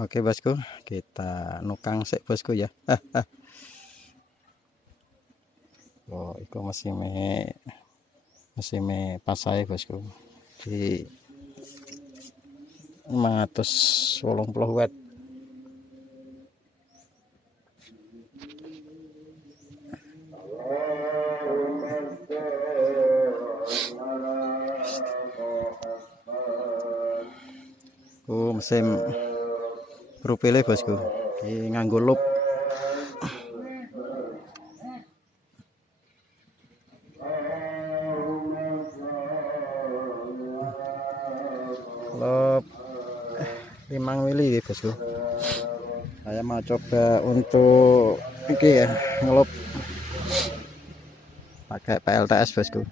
Oke bosku, kita nukang sik bosku ya. Oh, itu mesin pasai bosku. Di 580 watt. Mesin profil bosku. Iki nganggo loop. Loop 5 mili bosku. Saya mau coba untuk ini ya, ngelup pakai plts bosku.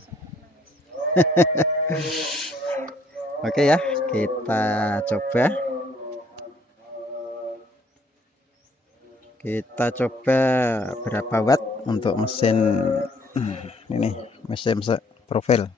Oke ya, kita coba. Kita coba berapa watt untuk mesin ini, mesin profil.